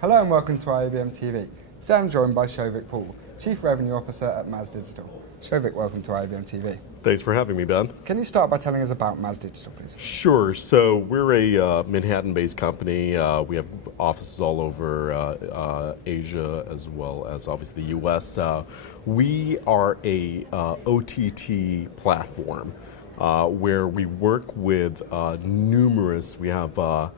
Hello and welcome to IBM TV. Today I'm joined by Shouvik Paul, Chief Revenue Officer at Maz Digital. Shouvik, welcome to IBM TV. Thanks for having me, Ben. Can you start by telling us about Maz Digital, please? Sure. So we're a Manhattan-based company. We have offices all over Asia as well as obviously the U.S. We are a OTT platform where we work with we have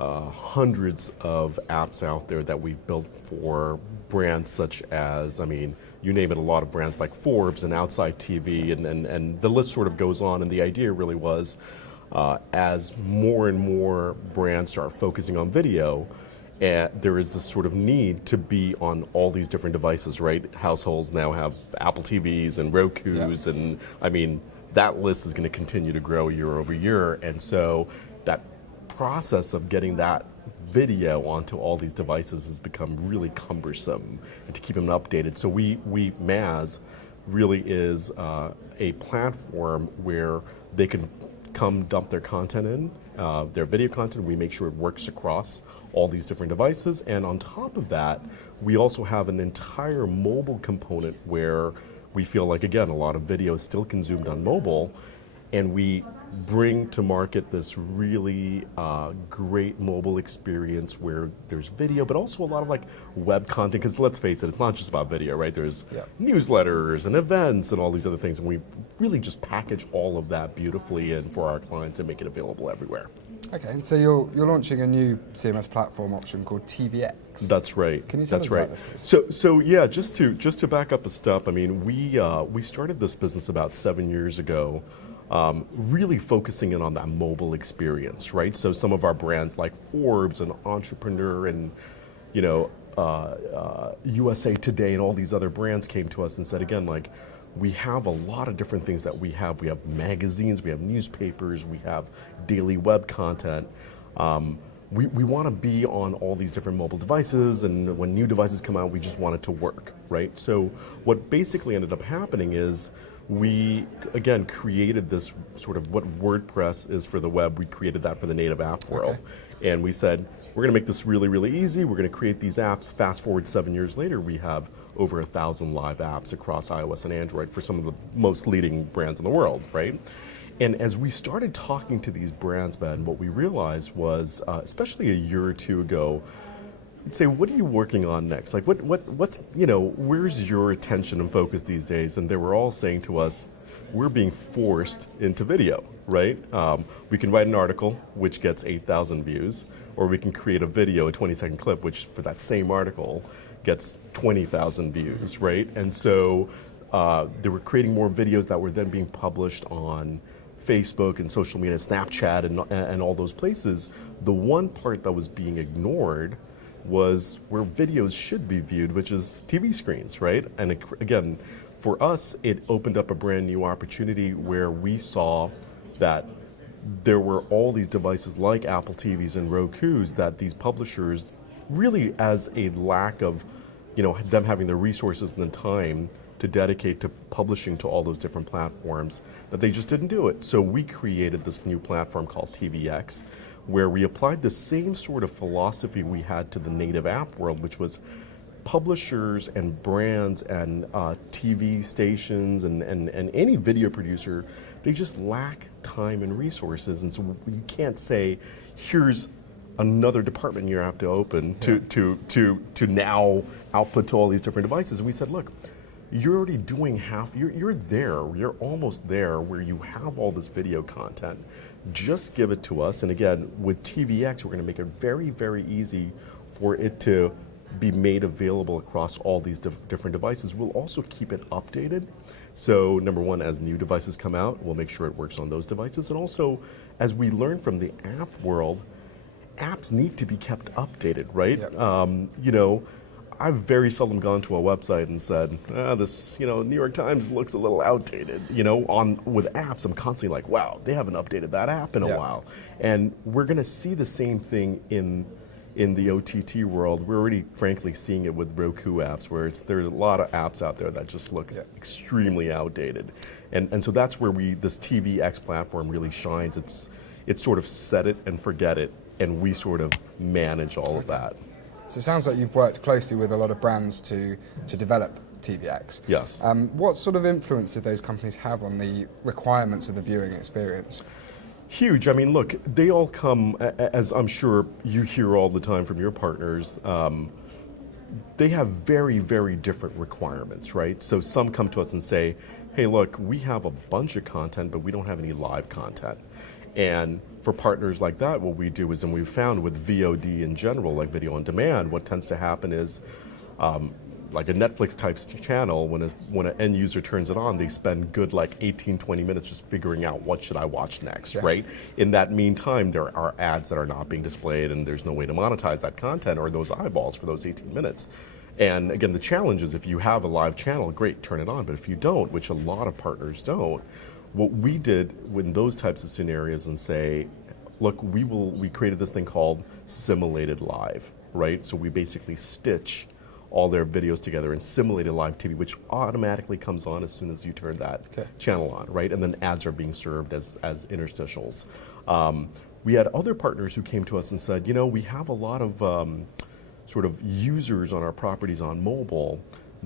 hundreds of apps out there that we've built for brands such as, you name it, a lot of brands like Forbes and Outside TV, and the list sort of goes on. And the idea really was, as more and more brands start focusing on video, there is this sort of need to be on all these different devices, right? Households now have Apple TVs and Rokus, and that list is going to continue to grow year over year. And so that process of getting that video onto all these devices has become really cumbersome, and to keep them updated. So Maz really is a platform where they can come dump their content in, their video content. We make sure it works across all these different devices. And on top of that, we also have an entire mobile component where we feel like, again, a lot of video is still consumed on mobile, and we bring to market this really great mobile experience where there's video, but also a lot of web content, because let's face it, it's not just about video, right? There's newsletters and events and all these other things, and we really just package all of that beautifully and for our clients and make it available everywhere. Okay, and so you're launching a new CMS platform option called TVX. That's right. Can you tell us about this, please? So yeah, just to back up a step, we started this business about 7 years ago. Really focusing in on that mobile experience, right? So some of our brands like Forbes and Entrepreneur and USA Today and all these other brands came to us and said, again, we have a lot of different things that we have. We have magazines, we have newspapers, we have daily web content. We want to be on all these different mobile devices, and when new devices come out, we just want it to work, right? So what basically ended up happening is we, again, created this sort of what WordPress is for the web. We created that for the native app world. Okay. And we said, we're going to make this really, really easy. We're going to create these apps. Fast forward 7 years later, we have over 1,000 live apps across iOS and Android for some of the most leading brands in the world, right? And as we started talking to these brands, Ben, what we realized was, especially a year or two ago, I'd say, what are you working on next? What's where's your attention and focus these days? And they were all saying to us, we're being forced into video, right? We can write an article, which gets 8,000 views, or we can create a video, a 20-second clip, which for that same article gets 20,000 views, right? And so they were creating more videos that were then being published on Facebook and social media, Snapchat, and all those places. The one part that was being ignored was where videos should be viewed, which is TV screens, right? And again, for us, it opened up a brand new opportunity where we saw that there were all these devices like Apple TVs and Rokus that these publishers really, as a lack of them having the resources and the time to dedicate to publishing to all those different platforms, that they just didn't do it. So we created this new platform called TVX, where we applied the same sort of philosophy we had to the native app world, which was publishers and brands and TV stations and any video producer, they just lack time and resources. And so you can't say, here's another department you have to open to now output to all these different devices. And we said, look, you're already doing half, you're there, you're almost there where you have all this video content. Just give it to us. And again, with TVX, we're going to make it very, very easy for it to be made available across all these different devices. We'll also keep it updated. So number one, as new devices come out, we'll make sure it works on those devices. And also, as we learn from the app world, apps need to be kept updated, right? Yep. I've very seldom gone to a website and said, this, New York Times looks a little outdated. With apps, I'm constantly like, wow, they haven't updated that app in a while. And we're going to see the same thing in the OTT world. We're already, frankly, seeing it with Roku apps, where there's a lot of apps out there that just look extremely outdated. And so that's where this TVX platform really shines. It's sort of set it and forget it, and we sort of manage all of that. So it sounds like you've worked closely with a lot of brands to develop TVX. Yes. What sort of influence did those companies have on the requirements of the viewing experience? Huge. I mean, look, they all come, as I'm sure you hear all the time from your partners, they have very, very different requirements, right? So some come to us and say, hey, look, we have a bunch of content, but we don't have any live content. And for partners like that, what we do is, and we've found with VOD in general, like video on demand, what tends to happen is, like a Netflix type channel, when an end user turns it on, they spend good like 18, 20 minutes just figuring out what should I watch next, Yes. right? In that meantime, there are ads that are not being displayed and there's no way to monetize that content or those eyeballs for those 18 minutes. And again, the challenge is if you have a live channel, great, turn it on. But if you don't, which a lot of partners don't, what we did in those types of scenarios and say, look, we created this thing called simulated live, right? So we basically stitch all their videos together in simulated live TV, which automatically comes on as soon as you turn that channel on, right? And then ads are being served as interstitials. We had other partners who came to us and said, you know, we have a lot of sort of users on our properties on mobile,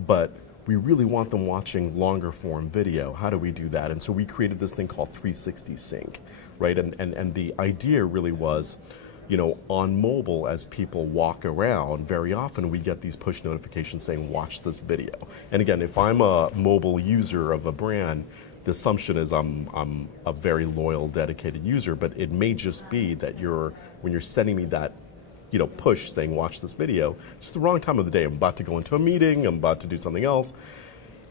but we really want them watching longer form video. How do we do that? And so we created this thing called 360 Sync, right? And the idea really was, you know, on mobile, as people walk around, very often we get these push notifications saying, watch this video. And again, if I'm a mobile user of a brand, the assumption is I'm a very loyal, dedicated user, but it may just be that when you're sending me that, you know, push saying, watch this video, it's just the wrong time of the day. I'm about to go into a meeting, I'm about to do something else.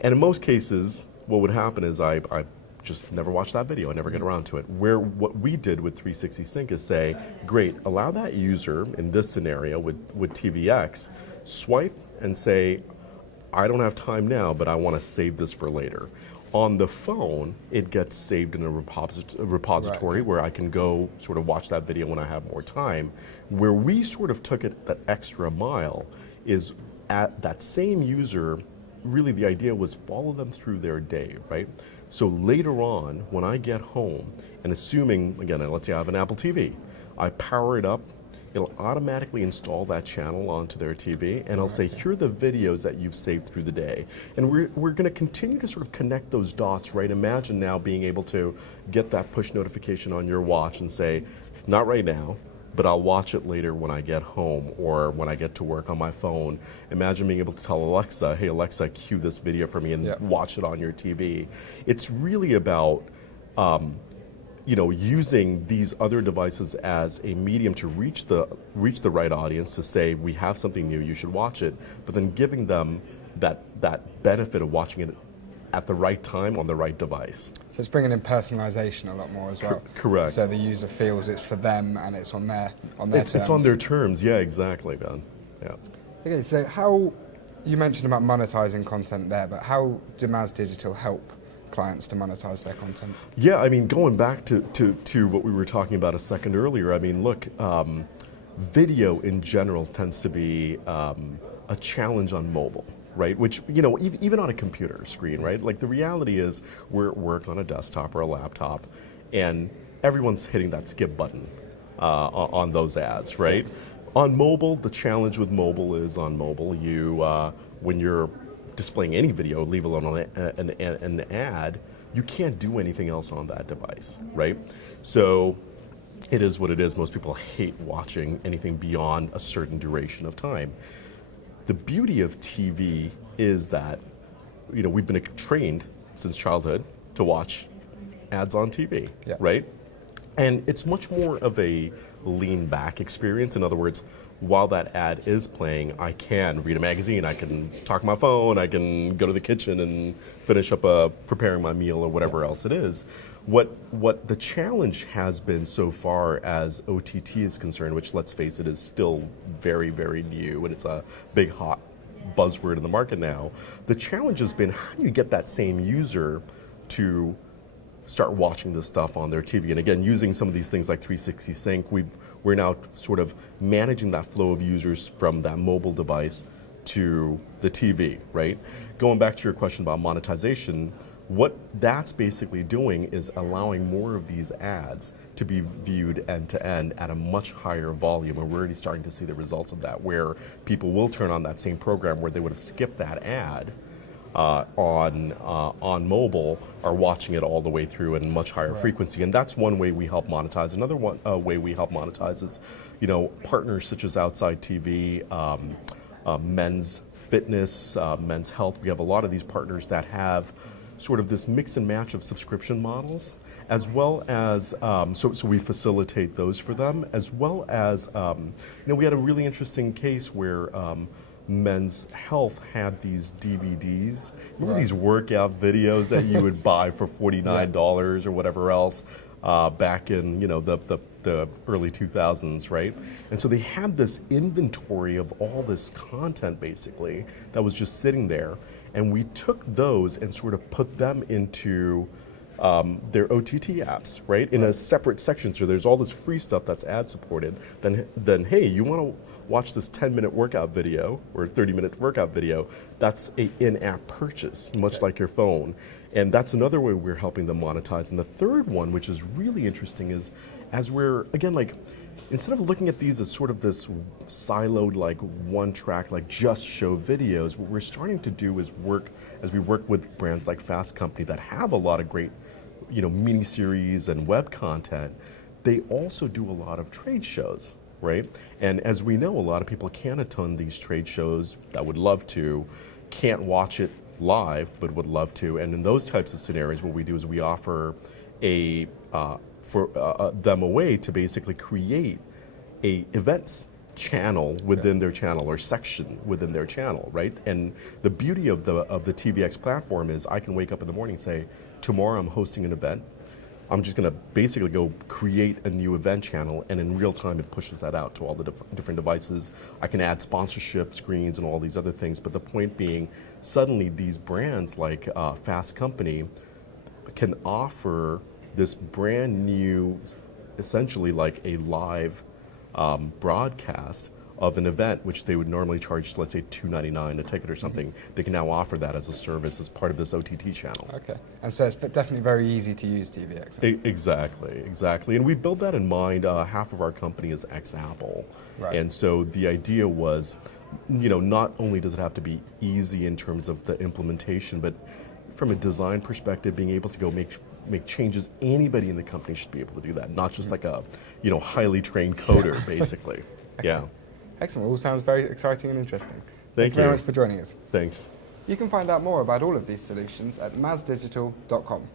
And in most cases, what would happen is I just never watch that video. I never get around to it. What we did with 360 Sync is say, great, allow that user in this scenario with TVX, swipe and say, I don't have time now, but I want to save this for later. On the phone, it gets saved in a repository Right. where I can go sort of watch that video when I have more time. Where we sort of took it that extra mile is at that same user, really the idea was follow them through their day, right? So later on, when I get home, and assuming, again, let's say I have an Apple TV, I power it up, it'll automatically install that channel onto their TV, and it'll say, here are the videos that you've saved through the day. And we're gonna continue to sort of connect those dots, right? Imagine now being able to get that push notification on your watch and say, not right now, but I'll watch it later when I get home or when I get to work on my phone. Imagine being able to tell Alexa, hey Alexa, cue this video for me and watch it on your TV. It's really about you know, using these other devices as a medium to reach the right audience, to say we have something new, you should watch it, but then giving them that benefit of watching it at the right time on the right device. So it's bringing in personalization a lot more as well. Correct. So the user feels it's for them and it's on their terms. It's on their terms, yeah, exactly, Ben. Yeah. Okay, so how, you mentioned about monetizing content there, but how do Maz Digital help clients to monetize their content? Yeah, I mean, going back to what we were talking about a second earlier, I mean, look, video in general tends to be a challenge on mobile, right? Which, you know, even on a computer screen, right? Like the reality is we're at work on a desktop or a laptop and everyone's hitting that skip button on those ads, right? On mobile, the challenge with mobile is on mobile, when you're displaying any video, leave alone an ad, you can't do anything else on that device, right? So it is what it is. Most people hate watching anything beyond a certain duration of time. The beauty of TV is that, you know, we've been trained since childhood to watch ads on TV, right? And it's much more of a lean back experience. In other words, while that ad is playing, I can read a magazine, I can talk on my phone, I can go to the kitchen and finish up preparing my meal or whatever else it is. What the challenge has been so far as OTT is concerned, which let's face it is still very, very new and it's a big hot buzzword in the market now, the challenge has been how do you get that same user to start watching this stuff on their TV? And again, using some of these things like 360 Sync, we're now sort of managing that flow of users from that mobile device to the TV, right? Going back to your question about monetization, what that's basically doing is allowing more of these ads to be viewed end to end at a much higher volume, and we're already starting to see the results of that, where people will turn on that same program where they would have skipped that ad on mobile, are watching it all the way through in much higher frequency, and that's one way we help monetize. Another way we help monetize is, partners such as Outside TV, Men's Fitness, Men's Health. We have a lot of these partners that have sort of this mix and match of subscription models, as well as, so we facilitate those for them, as well as, we had a really interesting case where Men's Health had these DVDs, remember these workout videos that you would buy for $49 or whatever else, back in the early 2000s, right? And so they had this inventory of all this content basically that was just sitting there, and we took those and sort of put them into their OTT apps, right? In a separate section. So there's all this free stuff that's ad supported. Then hey, you want to watch this 10-minute workout video or 30-minute workout video? That's an in-app purchase, much like your phone. And that's another way we're helping them monetize. And the third one, which is really interesting, is as we're, again, like, instead of looking at these as sort of this siloed, like one track, like just show videos, what we're starting to do is as we work with brands like Fast Company that have a lot of great, miniseries and web content. They also do a lot of trade shows, right? And as we know, a lot of people can't attend these trade shows that would love to, can't watch it live, but would love to. And in those types of scenarios, what we do is we offer them a way to basically create a events channel within their channel, or section within their channel, right? And the beauty of the TVX platform is I can wake up in the morning and say, tomorrow I'm hosting an event. I'm just going to basically go create a new event channel, and in real time it pushes that out to all the different devices. I can add sponsorship screens and all these other things, but the point being, suddenly these brands like Fast Company can offer this brand new, essentially like a live broadcast of an event, which they would normally charge, let's say, $2.99 a ticket or something. They can now offer that as a service as part of this OTT channel. Okay, and so it's definitely very easy to use TVX. Exactly. And we built that in mind. Half of our company is ex-Apple. Right. And so the idea was, not only does it have to be easy in terms of the implementation, but from a design perspective, being able to go make changes, anybody in the company should be able to do that, not just like a highly trained coder, basically. Okay. Yeah. Excellent. All sounds very exciting and interesting. Thank you very much for joining us. Thanks. You can find out more about all of these solutions at mazdigital.com.